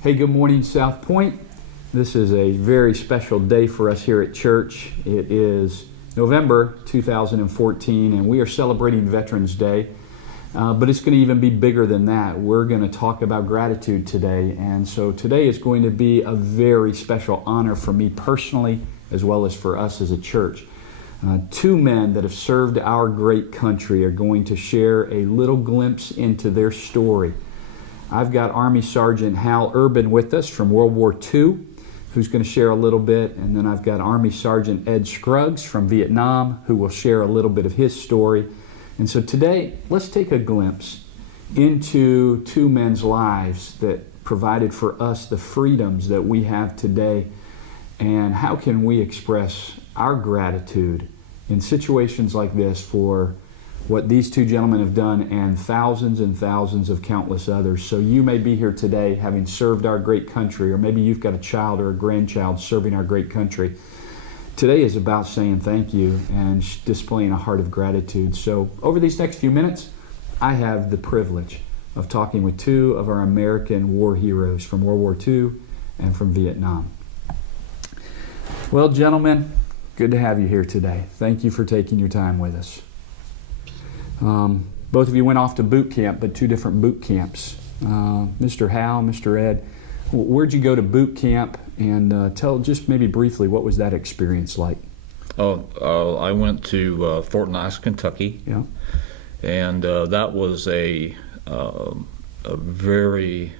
Hey, good morning, Southpointe. This is a very special day for us here at church. It is November 2014, and we are celebrating Veterans Day. But it's going to even be bigger than that. We're going to talk about gratitude today. And so today is going to be a very special honor for me personally, as well as for us as a church. Two men that have served our great country are going to share a little glimpse into their story. I've got Army Sergeant Hal Urban with us from World War II, who's going to share a little bit. And then I've got Army Sergeant Ed Scruggs from Vietnam, who will share a little bit of his story. And so today, let's take a glimpse into two men's lives that provided for us the freedoms that we have today, and how can we express our gratitude in situations like this for what these two gentlemen have done and thousands of countless others. So you may be here today having served our great country, or maybe you've got a child or a grandchild serving our great country. Today is about saying thank you and displaying a heart of gratitude. So over these next few minutes, I have the privilege of talking with two of our American war heroes from World War II and from Vietnam. Well, gentlemen, good to have you here today. Thank you for taking your time with us. Both of you went off to boot camp, but two different boot camps. Mr. Hal, Mr. Ed, where'd you go to boot camp? And tell just maybe briefly, what was that experience like? I went to Fort Knox, Kentucky. Yeah. And that was a very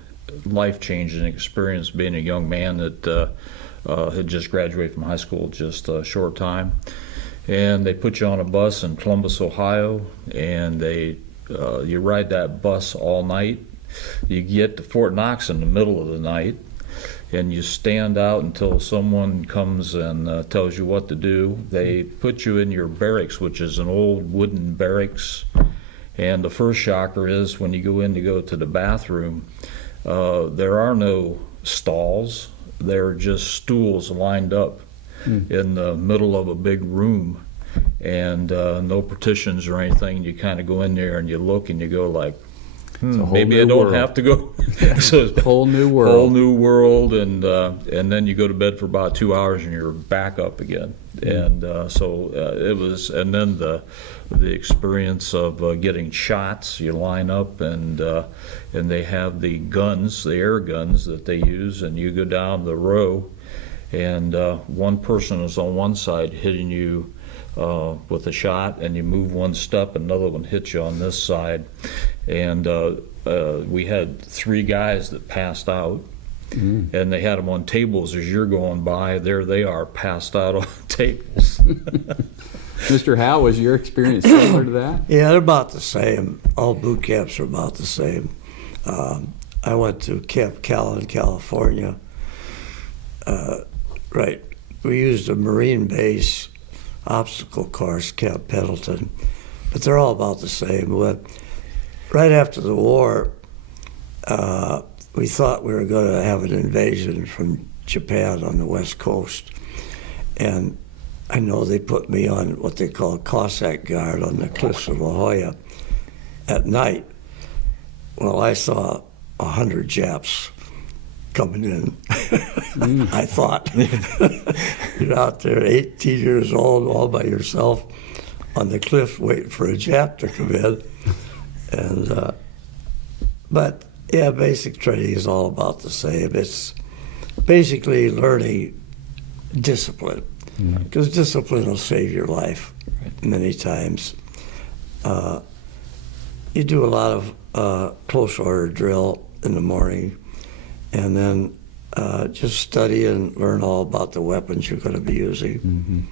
life-changing experience, being a young man that had just graduated from high school just a short time. And they put you on a bus in Columbus, Ohio, and you ride that bus all night. You get to Fort Knox in the middle of the night, and you stand out until someone comes and tells you what to do. They put you in your barracks, which is an old wooden barracks. And the first shocker is when you go in to go to the bathroom, there are no stalls. They're just stools lined up in the middle of a big room, and no partitions or anything. You kind of go in there and you look and you go like, maybe I don't have to go. So it's whole new world. Whole new world, and then you go to bed for about 2 hours and you're back up again. And so it was, and then the experience of getting shots. You line up, and they have the guns, the air guns that they use, and you go down the row, and one person is on one side hitting you with a shot, and you move one step, another one hits you on this side. And we had 3 guys that passed out, and they had them on tables as you're going by. There they are, passed out on tables. Mr. Hal, was your experience similar to that? Yeah, they're about the same. All boot camps are about the same. I went to Camp Callan, California. Right. We used a Marine base obstacle course, Camp Pendleton, but they're all about the same. Right after the war, we thought we were going to have an invasion from Japan on the West Coast. And I know they put me on what they call Cossack guard on the cliffs of La Jolla at night. Well, I saw 100 Japs coming in. I thought, you're out there 18 years old all by yourself on the cliff waiting for a Jap to come in. And but yeah, basic training is all about the same. It's basically learning discipline, because discipline will save your life many times. You do a lot of close order drill in the morning, and then just study and learn all about the weapons you're going to be using.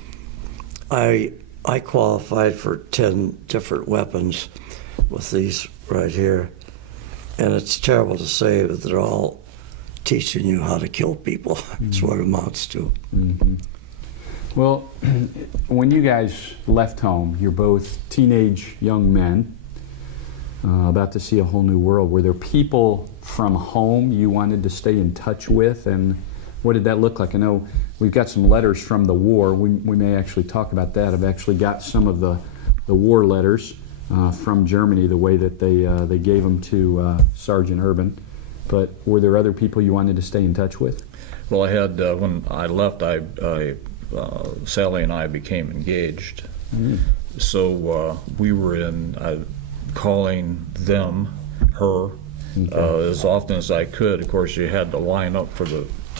I qualified for 10 different weapons with these right here, and it's terrible to say, but they're all teaching you how to kill people. That's what it amounts to. Well, when you guys left home, you're both teenage young men, about to see a whole new world. Were there people from home you wanted to stay in touch with, and what did that look like? I know we've got some letters from the war. We may actually talk about that. I've actually got some of the war letters from Germany, the way that they gave them to Sergeant Urban. but were there other people you wanted to stay in touch with? Well, I had, when I left, Sally and I became engaged. So we were calling them, her, as often as I could. Of course, you had to line up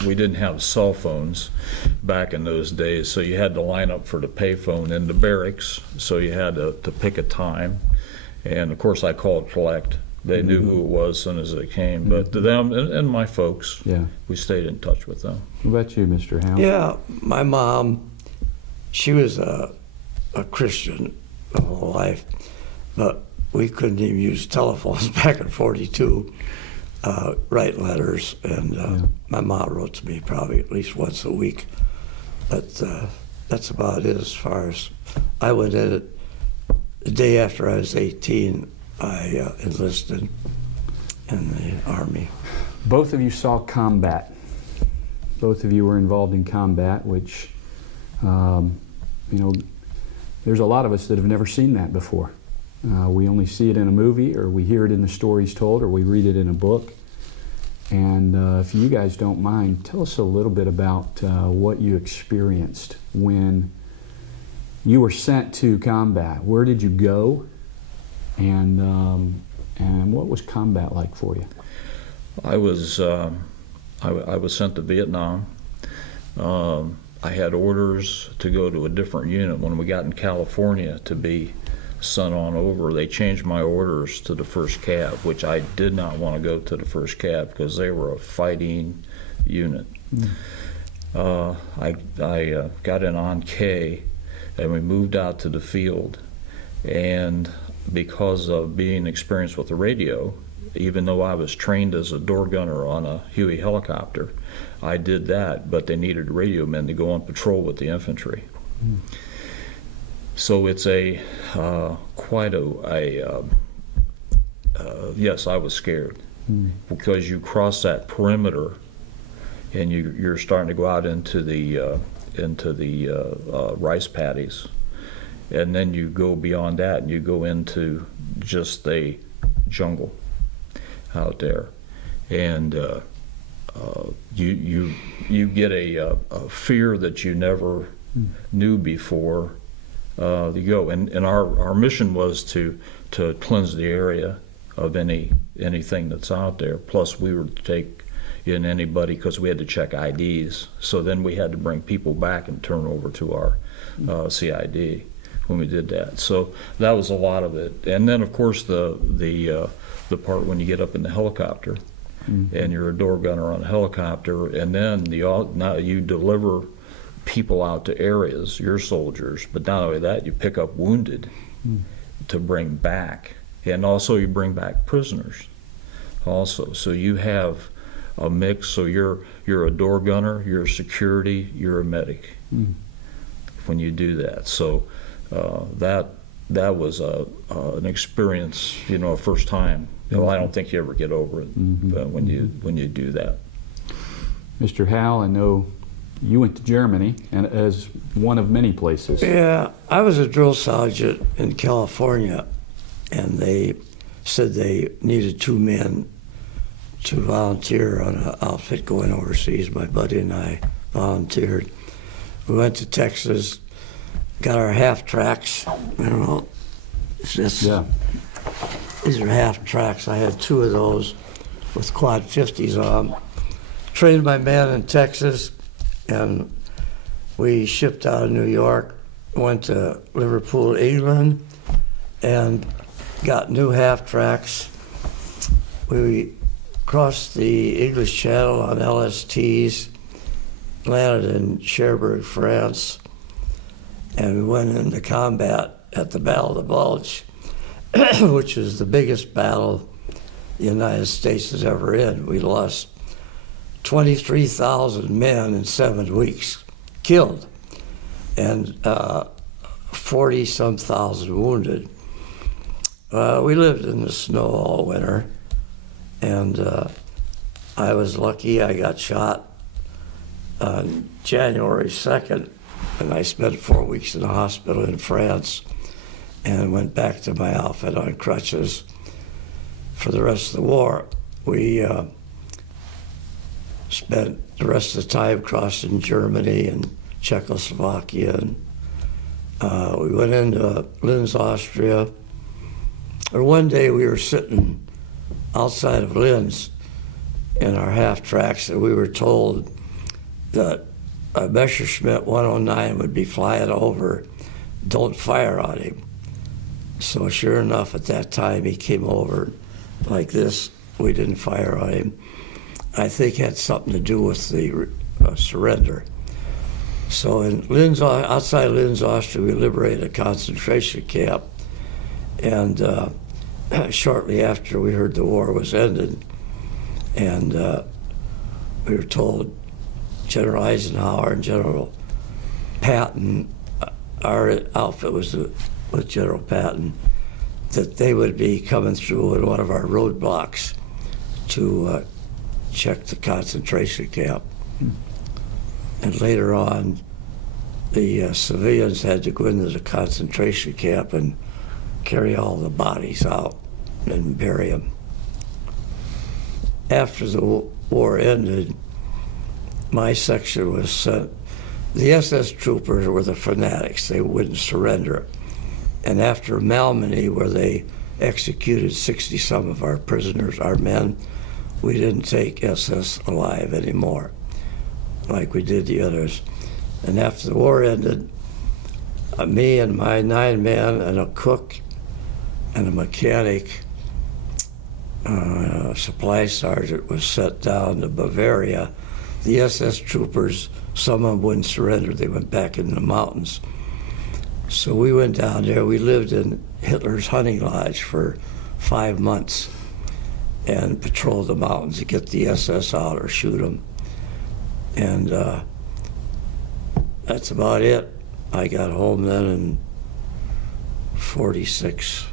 we didn't have cell phones back in those days, so you had to line up for the payphone in the barracks, so you had to pick a time. And of course, I called collect. They knew who it was as soon as they came. But to them and my folks, we stayed in touch with them. What about you, Mr. Howe? Yeah, my mom, she was a Christian the whole life, but we couldn't even use telephones back in '42, write letters, and my mom wrote to me probably at least once a week. But that's about it as far as I went in it. The day after I was 18, I enlisted in the Army. Both of you saw combat. Both of you were involved in combat, which, there's a lot of us that have never seen that before. We only see it in a movie, or we hear it in the stories told, or we read it in a book. And if you guys don't mind, tell us a little bit about what you experienced when you were sent to combat. Where did you go? And what was combat like for you? I was sent to Vietnam. I had orders to go to a different unit. When we got in California to be sent on over, they changed my orders to the 1st Cav, which I did not want to go to the 1st Cav because they were a fighting unit. I got in on K, and we moved out to the field. And because of being experienced with the radio, even though I was trained as a door gunner on a Huey helicopter, I did that, but they needed radio men to go on patrol with the infantry. So it's yes, I was scared because you cross that perimeter and you're starting to go out into the rice paddies, and then you go beyond that and you go into just the jungle out there, and you get a fear that you never knew before you go. And our mission was to cleanse the area of anything that's out there. Plus, we were to take in anybody because we had to check IDs. So then we had to bring people back and turn over to our CID when we did that. So that was a lot of it. And then, of course, the part when you get up in the helicopter and you're a door gunner on a helicopter, and then now you deliver people out to areas, your soldiers, but not only that, you pick up wounded to bring back, and also you bring back prisoners also. So you have a mix. So you're a door gunner, you're a security, you're a medic when you do that. So that was an experience, first time. I don't think you ever get over it when you do that. Mr. Howell, I know you went to Germany, and as one of many places. Yeah, I was a drill sergeant in California, and they said they needed 2 men to volunteer on an outfit going overseas. My buddy and I volunteered. We went to Texas, got our half tracks. I don't know. These are half tracks. I had 2 of those with quad 50s on. Trained my men in Texas, and we shipped out of New York, went to Liverpool, England, and got new half tracks. We crossed the English Channel on LSTs, landed in Cherbourg, France, and we went into combat at the Battle of the Bulge, which is the biggest battle the United States is ever in. We lost 23,000 men in 7 weeks, killed, and 40-some thousand wounded. We lived in the snow all winter, and I was lucky. I got shot on January 2nd, and I spent 4 weeks in the hospital in France and went back to my outfit on crutches for the rest of the war. We spent the rest of the time crossing Germany and Czechoslovakia. And we went into Linz, Austria. Or one day we were sitting outside of Linz in our half tracks, and we were told that a Messerschmitt 109 would be flying over. Don't fire on him. So sure enough, at that time he came over like this. We didn't fire on him. I think it had something to do with the surrender. So in Linz, outside Linz, Austria, we liberated a concentration camp. And shortly after, we heard the war was ended. And we were told General Eisenhower and General Patton, our outfit was with General Patton, that they would be coming through in one of our roadblocks to check the concentration camp. And later on, the civilians had to go into the concentration camp and carry all the bodies out and bury them. After the war ended, my section was sent. The SS troopers were the fanatics. They wouldn't surrender. And after Malmedy, where they executed 60-some of our prisoners, our men, we didn't take SS alive anymore, like we did the others. And after the war ended, me and my 9 men and a cook and a mechanic, supply sergeant, was sent down to Bavaria. The SS troopers, some of them wouldn't surrender. They went back in the mountains. So we went down there. We lived in Hitler's hunting lodge for 5 months and patrolled the mountains to get the SS out or shoot them. And that's about it. I got home then in 46.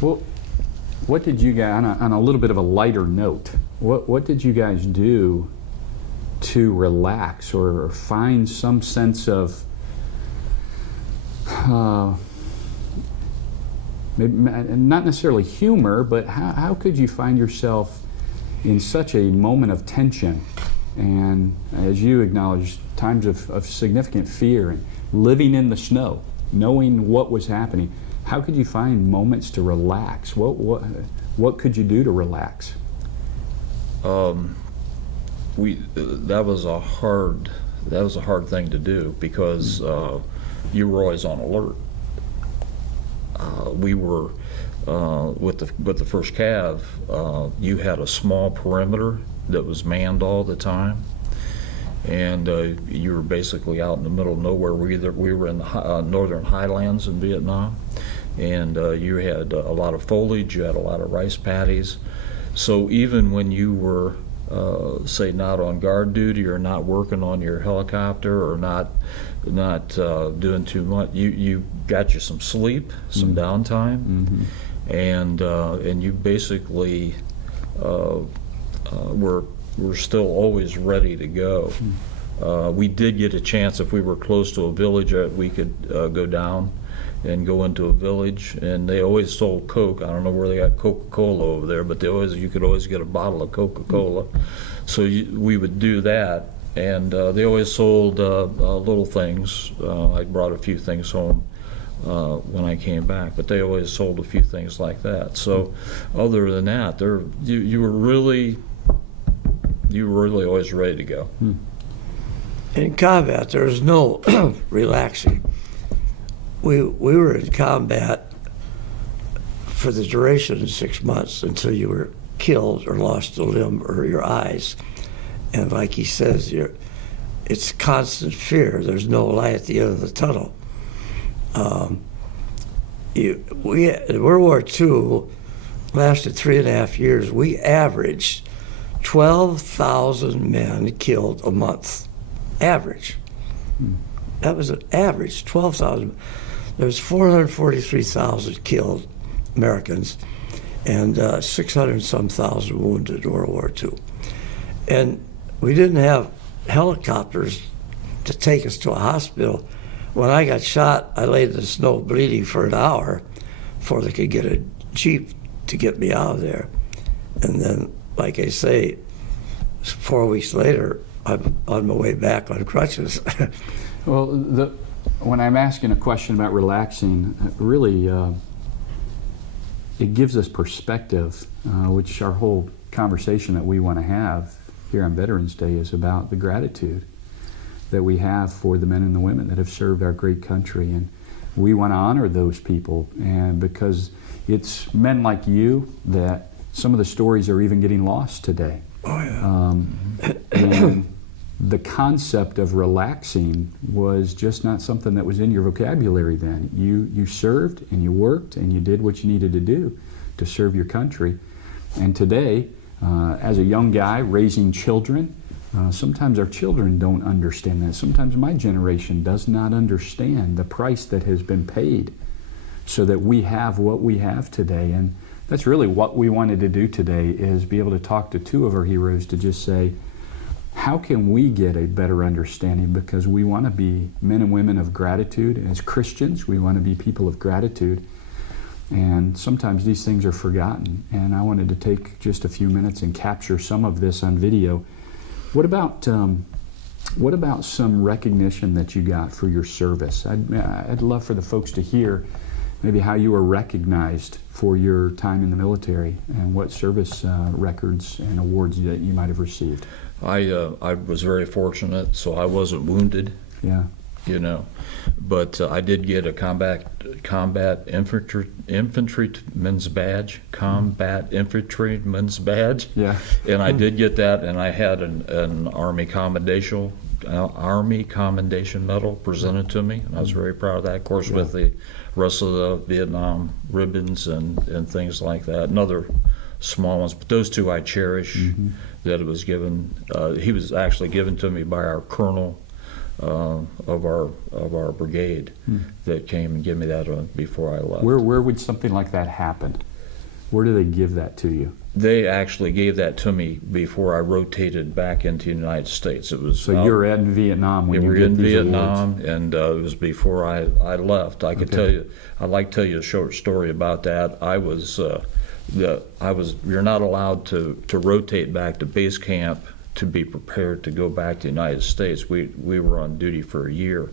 Well, what did you guys, on a little bit of a lighter note, what did you guys do to relax or find some sense of maybe not necessarily humor, but how could you find yourself in such a moment of tension and, as you acknowledged, times of significant fear and living in the snow, knowing what was happening? How could you find moments to relax? What could you do to relax? That was a hard thing to do because you were always on alert. We were with the first Cav. You had a small perimeter that was manned all the time, and you were basically out in the middle of nowhere. We were in the northern highlands in Vietnam, and you had a lot of foliage. You had a lot of rice paddies. So even when you were say not on guard duty or not working on your helicopter or not doing too much, you got you some sleep, some downtime, and you basically were still always ready to go. We did get a chance, if we were close to a village, we could go down and go into a village, and they always sold Coke. I don't know where they got Coca-Cola over there, but you could always get a bottle of Coca-Cola. So we would do that, and they always sold little things. I brought a few things home when I came back, but they always sold a few things like that. So other than that, you were really always ready to go. In combat, there was no relaxing. We were in combat for the duration of 6 months until you were killed or lost a limb or your eyes. And like he says, it's constant fear. There's no light at the end of the tunnel. In World War II, lasted 3.5 years. We averaged 12,000 men killed a month. Average. That was an average, 12,000. There was 443,000 killed Americans and 600-some thousand wounded in World War II. And we didn't have helicopters to take us to a hospital. When I got shot, I laid in the snow bleeding for an hour before they could get a Jeep to get me out of there. And then, like I say, 4 weeks later, I'm on my way back on crutches. Well, when I'm asking a question about relaxing, really, it gives us perspective, which our whole conversation that we want to have here on Veterans Day is about the gratitude that we have for the men and the women that have served our great country. And we want to honor those people, and because it's men like you that some of the stories are even getting lost today. Oh, yeah. And the concept of relaxing was just not something that was in your vocabulary then. You served and you worked and you did what you needed to do to serve your country. And today, as a young guy raising children, sometimes our children don't understand that. Sometimes my generation does not understand the price that has been paid so that we have what we have today. And that's really what we wanted to do today, is be able to talk to two of our heroes to just say, how can we get a better understanding? Because we want to be men and women of gratitude. As Christians, we want to be people of gratitude. And sometimes these things are forgotten. And I wanted to take just a few minutes and capture some of this on video. What about some recognition that you got for your service? I'd love for the folks to hear maybe how you were recognized for your time in the military and what service records and awards that you might have received. I was very fortunate, so I wasn't wounded. Yeah. You know, but I did get a combat infantryman's badge, Yeah. and I did get that, and I had an Army Commendation Medal presented to me, and I was very proud of that. Of course, with the rest of the Vietnam ribbons and things like that, and other small ones, but those two I cherish. Mm-hmm. That it was given. He was actually given to me by our colonel of our brigade that came and gave me that before I left. Where would something like that happen? Where do they give that to you? They actually gave that to me before I rotated back into the United States. It was so you're in Vietnam when you were get in these Vietnam, awards. and it was before I left. I could tell you. I'd like to tell you a short story about that. You're not allowed to rotate back to base camp to be prepared to go back to the United States. We were on duty for a year.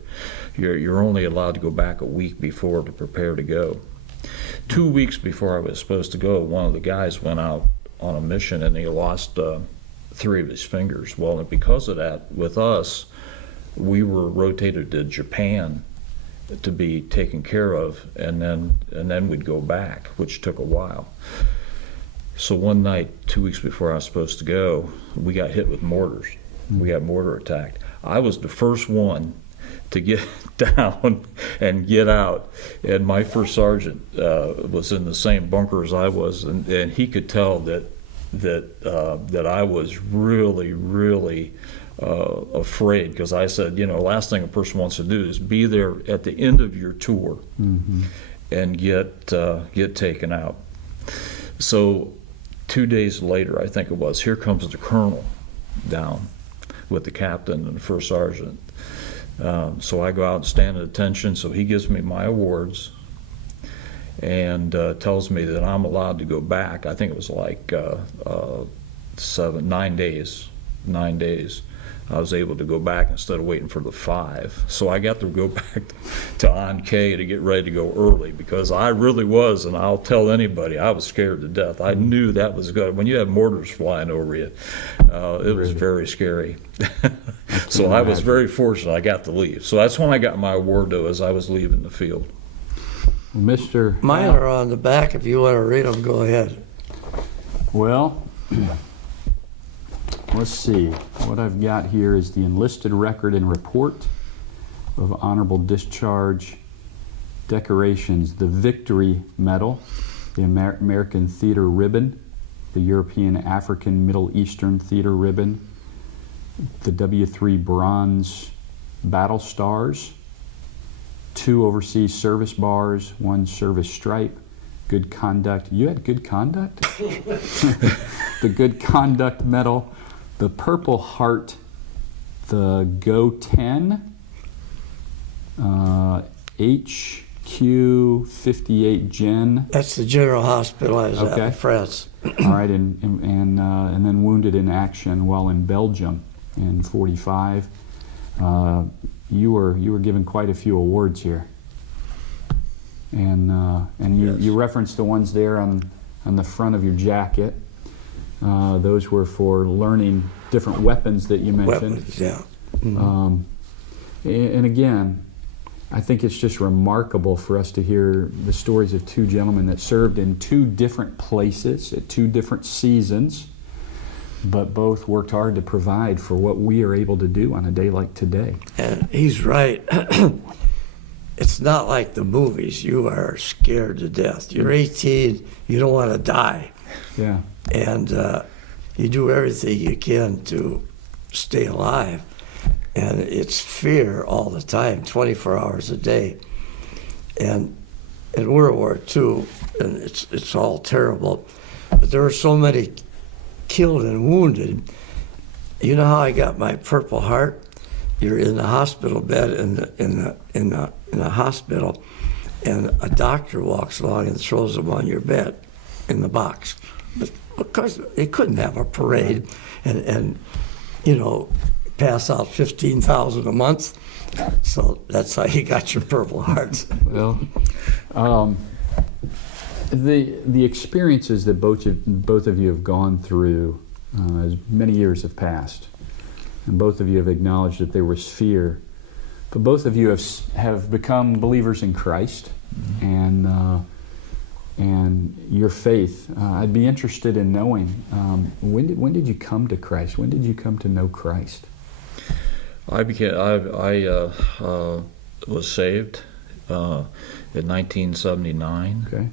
You're only allowed to go back a week before to prepare to go. 2 weeks before I was supposed to go, one of the guys went out on a mission and he lost 3 of his fingers. Well, and because of that, with us, we were rotated to Japan to be taken care of, and then we'd go back, which took a while. So one night, 2 weeks before I was supposed to go, we got hit with mortars. We got mortar attacked. I was the first one to get down and get out, and my first sergeant was in the same bunker as I was, and he could tell that I was really afraid, because I said, last thing a person wants to do is be there at the end of your tour and get taken out. So 2 days later, I think it was, here comes the colonel down with the captain and the first sergeant. So I go out and stand at attention. So he gives me my awards and tells me that I'm allowed to go back. I think it was like 9 days. 9 days. I was able to go back instead of waiting for the 5. So I got to go back to On K to get ready to go early, because I really was, and I'll tell anybody, I was scared to death. I knew that was good. When you have mortars flying over you, it was very scary. So I was very fortunate I got to leave. So that's when I got my award, though, as I was leaving the field. Mr. Mine are on the back. If you want to read them, go ahead. Well, let's see. What I've got here is the enlisted record and report of honorable discharge, decorations, the Victory Medal, the American Theater Ribbon, the European, African, Middle Eastern Theater Ribbon, the W3 Bronze Battle Stars, 2 Overseas Service Bars, 1 Service Stripe, Good Conduct. You had Good Conduct? The Good Conduct Medal, the Purple Heart, the Go 10, Q58 Gen. That's the general hospital I was at Okay. in France. All right, and then wounded in action while in Belgium in 45. You were given quite a few awards here, and Yes. you referenced the ones there on the front of your jacket. Those were for learning different weapons that you mentioned. Weapons, yeah. And again, I think it's just remarkable for us to hear the stories of two gentlemen that served in two different places at two different seasons, but both worked hard to provide for what we are able to do on a day like today. And he's right. It's not like the movies. You are scared to death. You're 18, you don't want to die. Yeah. And you do everything you can to stay alive. And it's fear all the time, 24 hours a day. And in World War II, and it's all terrible, but there were so many killed and wounded. You know how I got my Purple Heart? You're in the hospital bed in the hospital, and a doctor walks along and throws them on your bed in the box. But of course, they couldn't have a parade and you know, pass out 15,000 a month. So that's how you got your Purple Hearts. Well, the experiences that both of you have gone through as many years have passed, and both of you have acknowledged that there was fear, but both of you have become believers in Christ, and your faith. I'd be interested in knowing when did you come to Christ? When did you come to know Christ? I was saved in 1979. Okay.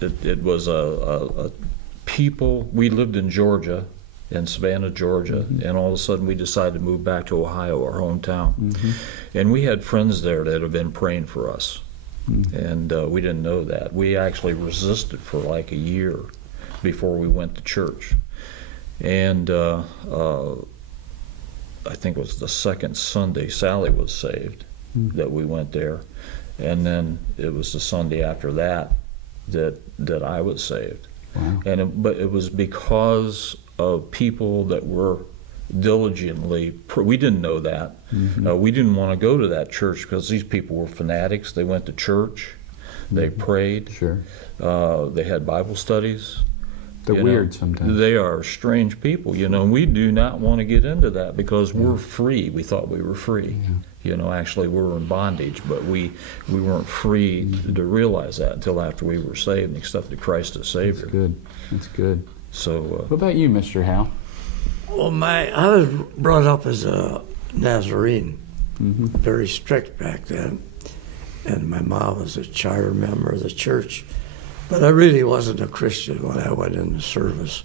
It was a people. We lived in Georgia, in Savannah, Georgia, and all of a sudden we decided to move back to Ohio, our hometown. And we had friends there that had been praying for us, and we didn't know that. We actually resisted for like a year before we went to church. And I think it was the second Sunday Sally was saved that we went there, and then it was the Sunday after that that I was saved. Wow. But it was because of people that were diligently. We didn't know that. We didn't want to go to that church because these people were fanatics. They went to church, they prayed, Sure. they had Bible studies. They're weird sometimes. They are strange people, and we do not want to get into that because we're free. We thought we were free. Actually we were in bondage, but we weren't free to realize that until after we were saved and accepted Christ as Savior. That's good. That's good. So, What about you, Mr. Howe? Well, I was brought up as a Nazarene, very strict back then, and my mom was a charter member of the church, but I really wasn't a Christian when I went into service.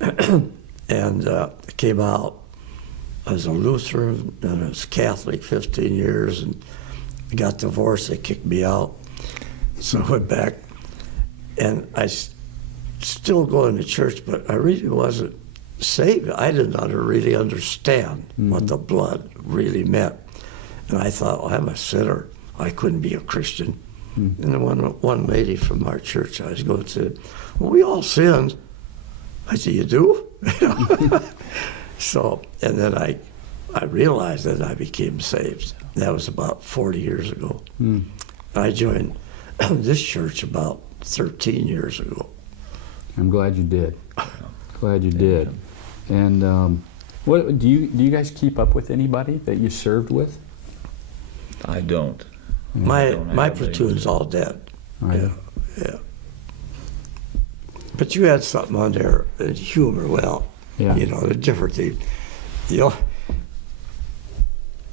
And came out as a Lutheran and I was Catholic 15 years and got divorced. They kicked me out, so I went back, and I still going to church, but I really wasn't saved. I didn't really understand what the blood really meant. And I thought, well, I'm a sinner. I couldn't be a Christian. And then one lady from our church I was going to, well, we all sinned. I said, you do? So, and then I realized that I became saved. That was about 40 years ago. I joined this church about 13 years ago. I'm glad you did. Glad you did. And what do you guys keep up with anybody that you served with? I don't. My platoon's all dead. Right. Yeah. But you had something on there, humor. Well, Yeah. the different thing.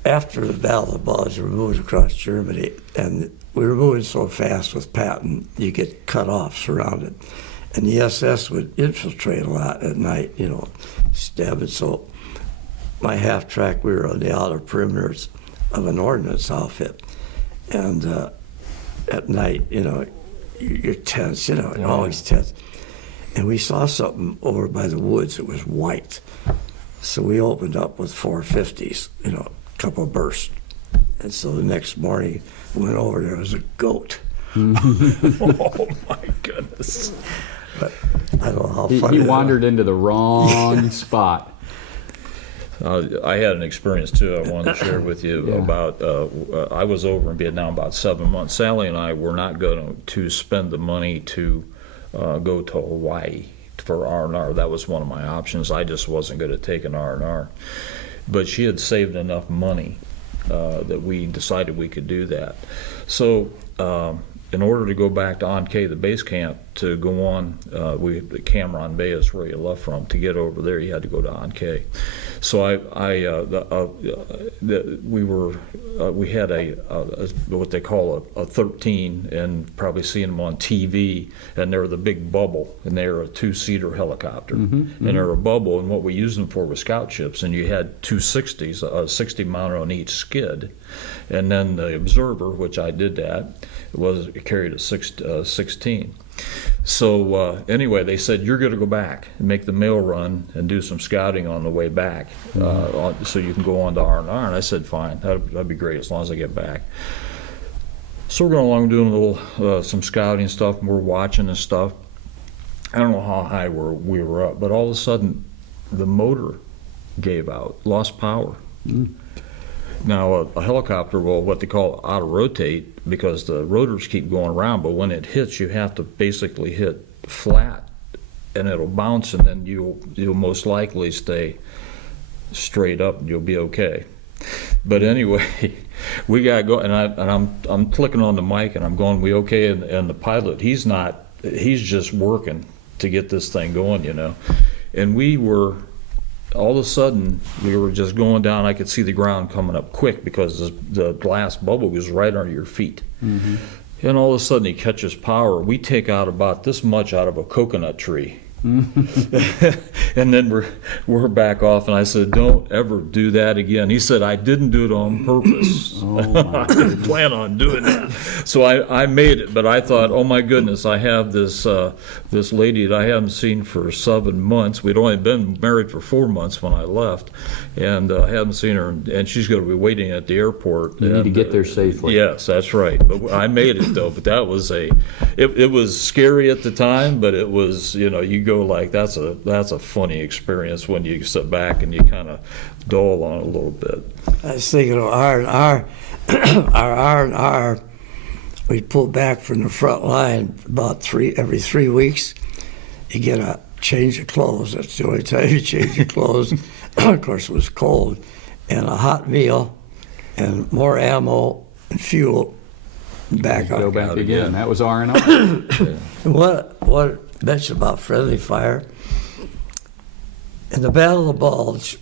After the Battle of the Bulge, we were moving across Germany, and we were moving so fast with Patton, you get cut off, surrounded. And the SS would infiltrate a lot at night, stabbing. So my half-track, we were on the outer perimeters of an ordnance outfit. And at night, you're tense, always tense. And we saw something over by the woods. It was white. So we opened up with 450s, a couple of bursts. And so the next morning, we went over, there was a goat. Oh my goodness. But I don't know how He funny that wandered into the wrong spot. I had an experience too I wanted to share with you Yeah. about, I was over in Vietnam about 7 months. Sally and I were not going to spend the money to go to Hawaii for R&R. That was one of my options. I just wasn't going to take an R&R. But she had saved enough money that we decided we could do that. So in order to go back to Ankh, the base camp, to go on, the Cameron Bay is where you left from. To get over there, you had to go to Ankh. So we had a what they call a 13, and probably seen them on TV, and they're the big bubble, and they're a 2-seater helicopter, and they're a bubble, and what we used them for was scout ships, and you had 2 60s, a 60 mounted on each skid, and then the observer, which I did that, carried a 16. So anyway, they said, you're going to go back and make the mail run and do some scouting on the way back, so you can go on to R&R. And I said, fine, that'd be great as long as I get back. So we're going along doing a little some scouting stuff, and we're watching and stuff. I don't know how high we were up, but all of a sudden the motor gave out, lost power. Now, a helicopter will, what they call auto-rotate, because the rotors keep going around, but when it hits, you have to basically hit flat, and it'll bounce, and then you'll most likely stay straight up, and you'll be okay. But anyway, we got going, and I'm clicking on the mic, and I'm going, we okay? And the pilot, he's just working to get this thing going, you know. And we were, all of a sudden, we were just going down. I could see the ground coming up quick because the glass bubble was right under your feet. And all of a sudden, he catches power. We take out about this much out of a coconut tree. And then we're back off, and I said, don't ever do that again. He said, I didn't do it on purpose. I didn't plan on doing that. So I made it, but I thought, oh my goodness, I have this lady that I haven't seen for 7 months. We'd only been married for 4 months when I left, and I haven't seen her, and she's going to be waiting at the airport. You need to get there safely. Yes, that's right. But I made it though. But that was it was scary at the time, but it was, you know, you go like, that's a funny experience when you sit back and you kind of dwell on it a little bit. I was thinking of R&R. Our R&R, we'd pull back from the front line about every 3 weeks. You get a change of clothes. That's the only time you change your clothes. Of course, it was cold. And a hot meal and more ammo and fuel. Back Go up. back again. That was R&R. And what mentioned about friendly fire. In the Battle of the Bulge,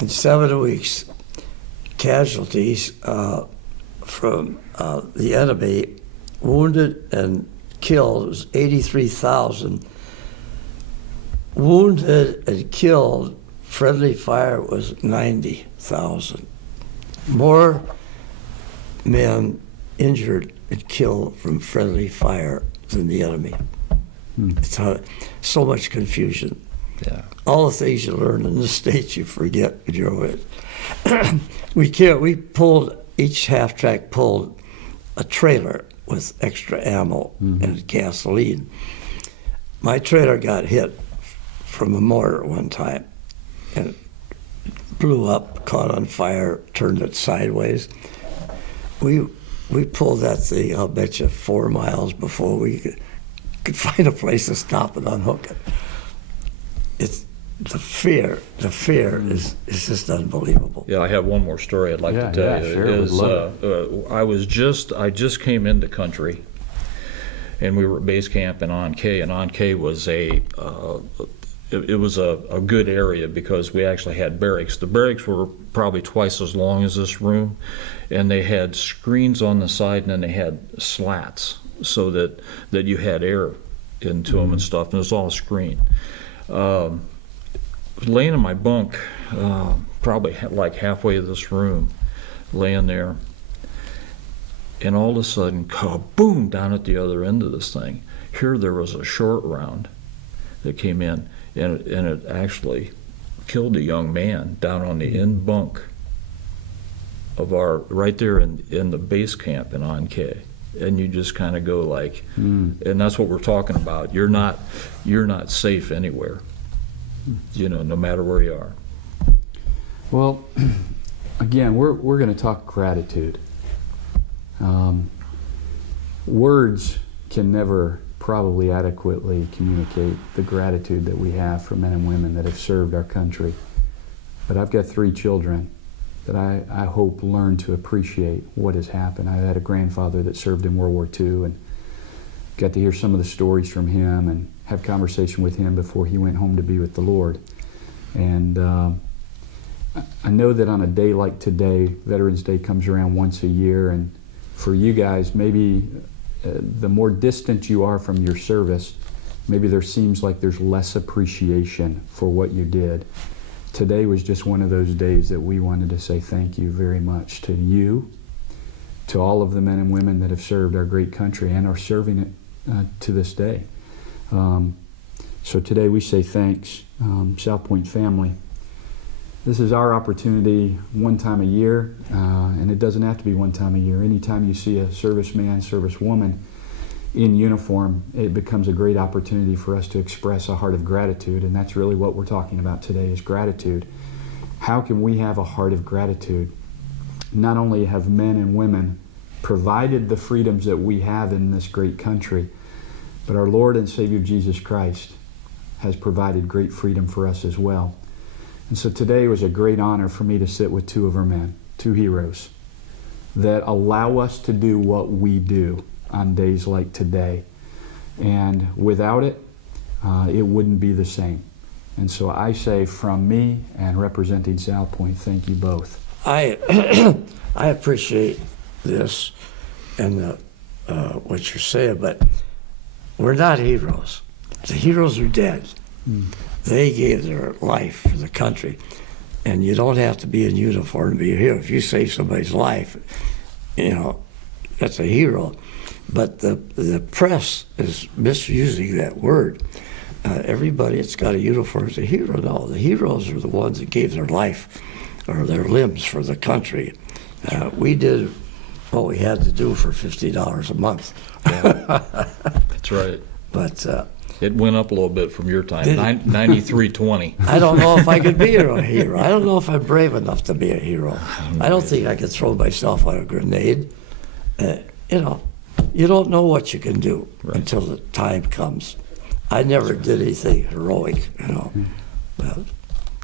in 7 weeks, casualties from the enemy, wounded and killed, was 83,000. Wounded and killed, friendly fire was 90,000. More men injured and killed from friendly fire than the enemy. It's so much confusion. Yeah. All the things you learn in the States you forget when you're with. We pulled, each half-track pulled a trailer with extra ammo and gasoline. My trailer got hit from a mortar one time, and it blew up, caught on fire, turned it sideways. We pulled that thing, I'll bet you, 4 miles before we could find a place to stop and unhook it. It's the fear is just unbelievable. Yeah, I have one more story I'd like to tell you. Sure, It is, would love I just came into country, and we were at base camp in Ankh, and Ankh was it was a good area because we actually had barracks. The barracks were probably twice as long as this room, and they had screens on the side, and then they had slats so that you had air into them and stuff, and it was all screened. Laying in my bunk, probably like halfway to this room, laying there, and all of a sudden, kaboom, down at the other end of this thing. Here there was a short round that came in, and it actually killed a young man down on the end bunk. of our, right there in the base camp in Anke. And you just kind of go like, and that's what we're talking about. You're not safe anywhere, no matter where you are. Well, again, we're going to talk gratitude. Words can never probably adequately communicate the gratitude that we have for men and women that have served our country. But I've got 3 children that I hope learn to appreciate what has happened. I had a grandfather that served in World War II and got to hear some of the stories from him and have conversation with him before he went home to be with the Lord. And I know that on a day like today, Veterans Day comes around once a year, and for you guys, maybe the more distant you are from your service, maybe there seems like there's less appreciation for what you did. Today was just one of those days that we wanted to say thank you very much to you, to all of the men and women that have served our great country and are serving it to this day. So today we say thanks, Southpointe family. This is our opportunity one time a year, and it doesn't have to be one time a year. Anytime you see a serviceman, servicewoman in uniform, it becomes a great opportunity for us to express a heart of gratitude, and that's really what we're talking about today is gratitude. How can we have a heart of gratitude? Not only have men and women provided the freedoms that we have in this great country, but our Lord and Savior Jesus Christ has provided great freedom for us as well. And so today was a great honor for me to sit with 2 of our men, 2 heroes, that allow us to do what we do on days like today. And without it, it wouldn't be the same. And so I say from me and representing Southpointe, thank you both. I appreciate this and what you're saying, but we're not heroes. The heroes are dead. They gave their life for the country, and you don't have to be in uniform to be a hero. If you save somebody's life, that's a hero. But the press is misusing that word. Everybody that's got a uniform is a hero. No, the heroes are the ones that gave their life or their limbs for the country. We did what we had to do for $50 a month. Yeah, that's right. But it went up a little bit from your time, 93.20. I don't know if I could be a hero. I don't know if I'm brave enough to be a hero. I don't think I could throw myself on a grenade. You don't know what you can do until the time comes. I never did anything heroic, but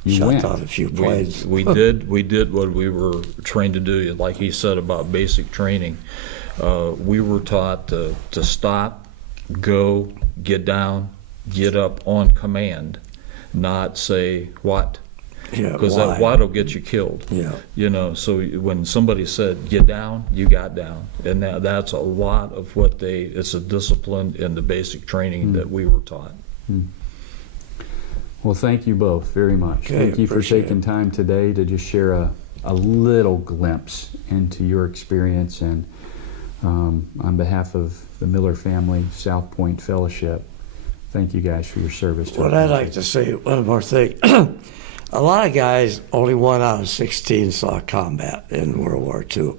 shot down a few planes. We did what we were trained to do. Like he said about basic training, we were taught to stop, go, get down, get up on command, not say what. Because that what will get you killed. Yeah. So when somebody said get down, you got down, and that's a lot of what it's a discipline in the basic training that we were taught. Well, thank you both very much. Okay, thank you for taking time today to just share a little glimpse into your experience, and on behalf of the Miller family, Southpointe Fellowship, thank you guys for your service. What I'd like to say, one more thing. A lot of guys, only 1 out of 16 saw combat in World War II.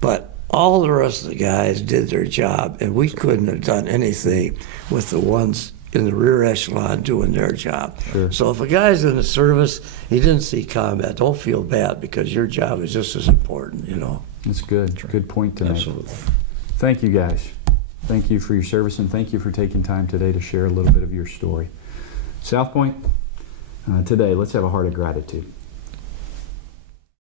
But all the rest of the guys did their job, and we couldn't have done anything with the ones in the rear echelon doing their job. Sure. So if a guy's in the service, he didn't see combat, don't feel bad, because your job is just as important, That's good. Good point to make. Absolutely. Thank you guys. Thank you for your service, and thank you for taking time today to share a little bit of your story. Southpointe, today, let's have a heart of gratitude.